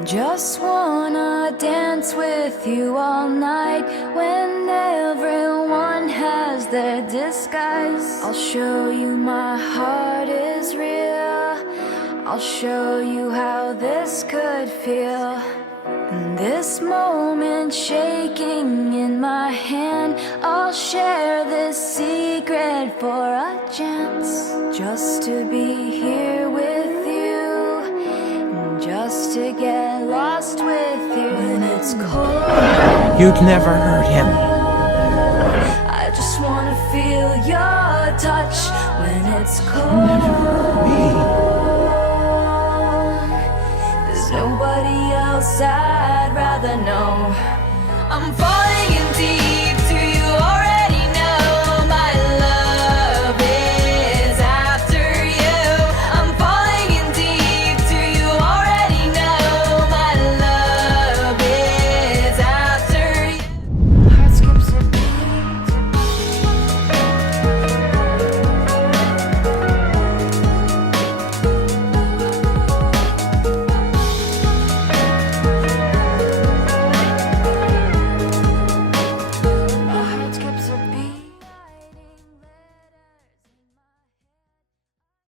Just wanna dance with you all night when everyone has their disguise. I'll show you my heart is real. I'll show you how this could feel. In this moment shaking in my hand, I'll share this secret for a chance. Just to be here with you, just to get lost with you. When it's cold, You'd never hurt him. I just wanna feel your touch. When it's cold, Never hurt me. there's nobody else I